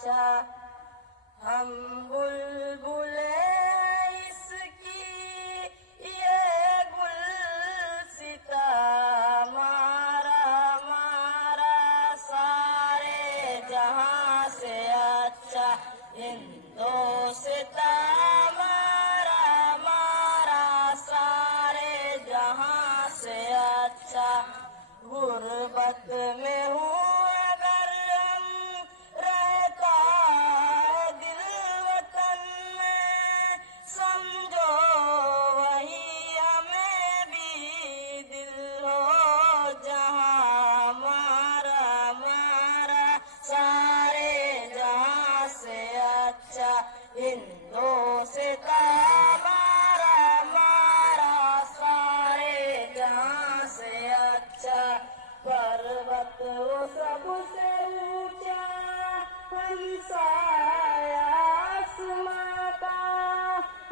अच्छा। हम बुलबुले इसकी ये गुलसिता मारा मारा सारे जहां से अच्छा। हिंदोस्तां मारा मारा सारे जहां से अच्छा। गुर्बत में हूँ अगर हम रहता है दिल वतन में, समझो वही हमें भी दिल हो जहाँ मारा मारा सारे जहाँ से अच्छा। हिंदोस्तां मारा मारा सारे जहाँ से अच्छा। पर्वत वो सबसे ऊंचा हमसाया आसमां का,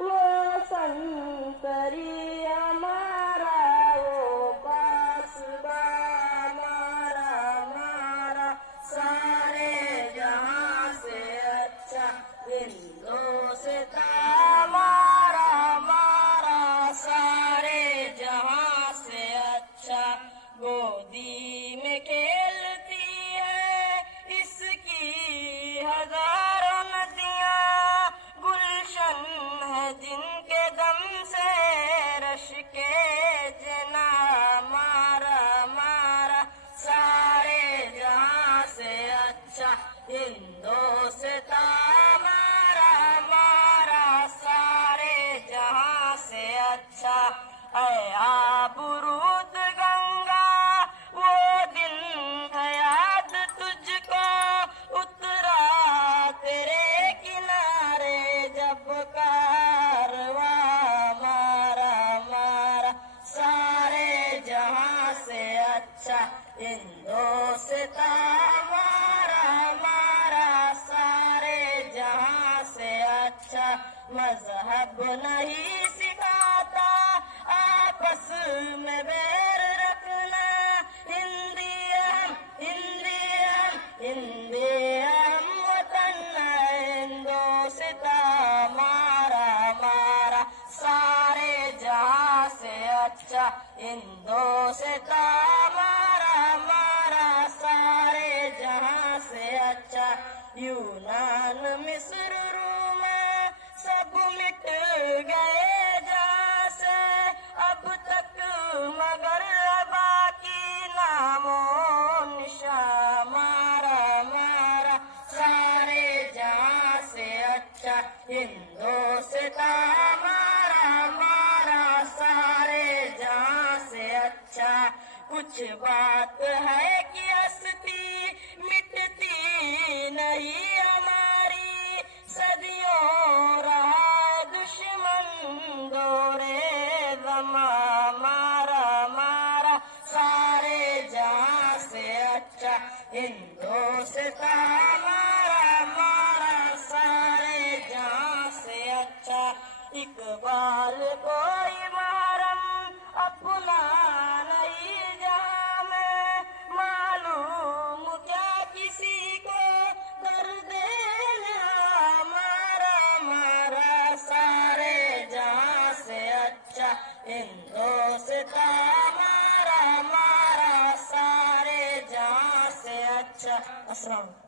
वो संतरी हमारा वो कास्बा मारा मारा सारे जहां से अच्छा। हिंदोस्तां मारा मारा सारे जहां से अच्छा। गोदी में खेलती है इसकी हजारों नदियां, गुलशन है जिनके दम से रश के जना मारा मारा सारे जहां से अच्छा। हिंदोस्तां मारा मारा सारे जहां से अच्छा। ऐ आबरूद गंगा वो दिन है याद तुझको, उतरा तेरे किनारे जब कारवा मारा मारा सारे जहां से अच्छा। हिंदोस्तां मारा मारा सारे जहां से अच्छा। मजहब नहीं सिखाता आपस में बैर रखना, हिंदी हम वतन हिंदोस्तां मारा मारा सारे जहां से अच्छा। हिंदोस्तां मारा मारा सारे जहां से अच्छा। यूनान मिस्र रोम सब मिट गए जहां से अब तक, मगर बाकी नामो निशा मारा मारा सारे जहां से अच्छा। हिंदोस्तां मारा मारा सारे जहां से अच्छा। कुछ बात है कि हस्ती मिटती नहीं हमारी, सदियों रहा दुश्मन दौरे ज़मा मारा मारा सारे जहां से अच्छा। हिंदोस्तां मारा मारा सारे जहां से अच्छा। इकबाल कोई महरम अपना नहीं जहां में, मालूम क्या किसी को दर्द मारा मारा सारे जहां से अच्छा। हिंदोस्तां मारा मारा सारे जहां से अच्छा। अस्सलाम।